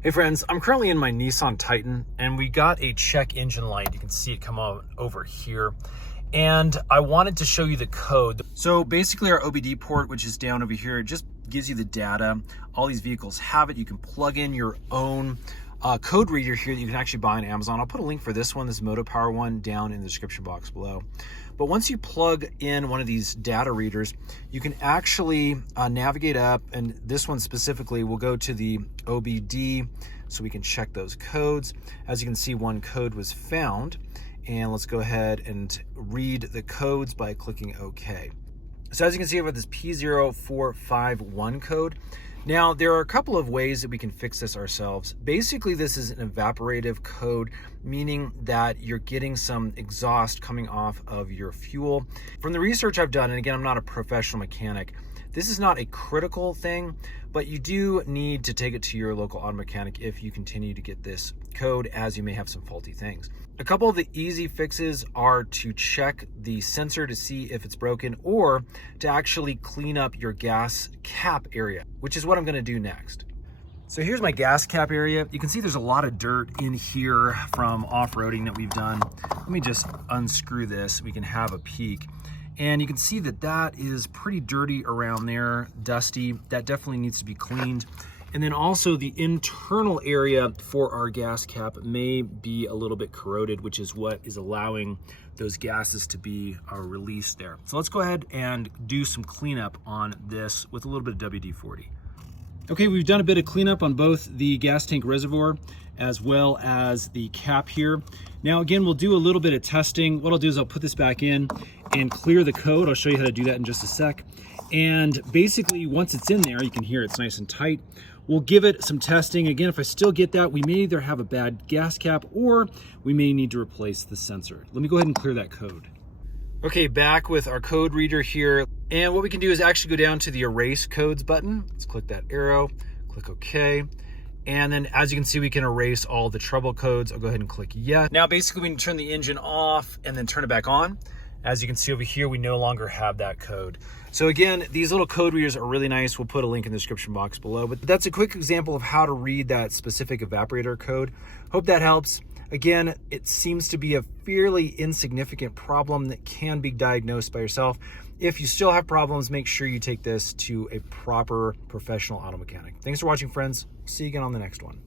Hey friends, I'm currently in my Nissan Titan and we got a check engine light. You can see it come on over here. And I wanted to show you the code. So basically our OBD port, which is down over here, it just gives you the data. All these vehicles have it. You can plug in your own code reader here that you can actually buy on Amazon. I'll put a link for this one, this MotoPower one, down in the description box below. But once you plug in one of these data readers, you can actually navigate up, and this one specifically will go to the OBD so we can check those codes. As you can see, one code was found, and let's go ahead and read the codes by clicking OK. So as you can see, I've got this P0451 code. Now, there are a couple of ways that we can fix this ourselves. Basically, this is an evaporative code, meaning that you're getting some exhaust coming off of your fuel. From the research I've done, and again, I'm not a professional mechanic, this is not a critical thing, but you do need to take it to your local auto mechanic if you continue to get this code, as you may have some faulty things. A couple of the easy fixes are to check the sensor to see if it's broken, or to actually clean up your gas cap area, which is what I'm gonna do next. So here's my gas cap area. You can see there's a lot of dirt in here from off-roading that we've done. Let me just unscrew this, we can have a peek. And you can see that that is pretty dirty around there, dusty. That definitely needs to be cleaned. And then also the internal area for our gas cap may be a little bit corroded, which is what is allowing those gases to be released there. So let's go ahead and do some cleanup on this with a little bit of WD-40. Okay, we've done a bit of cleanup on both the gas tank reservoir as well as the cap here. Now again, we'll do a little bit of testing. What I'll do is I'll put this back in and clear the code. I'll show you how to do that in just a sec. And basically, once it's in there, you can hear it's nice and tight. We'll give it some testing. Again, if I still get that, we may either have a bad gas cap or we may need to replace the sensor. Let me go ahead and clear that code. Okay, back with our code reader here. And what we can do is actually go down to the erase codes button. Let's click that arrow, click OK. And then as you can see, we can erase all the trouble codes. I'll go ahead and click yes. Now basically we can turn the engine off and then turn it back on. As you can see over here, we no longer have that code. So again, these little code readers are really nice. We'll put a link in the description box below, but that's a quick example of how to read that specific evaporator code. Hope that helps. Again, it seems to be a fairly insignificant problem that can be diagnosed by yourself. If you still have problems, make sure you take this to a proper professional auto mechanic. Thanks for watching, friends. See you again on the next one.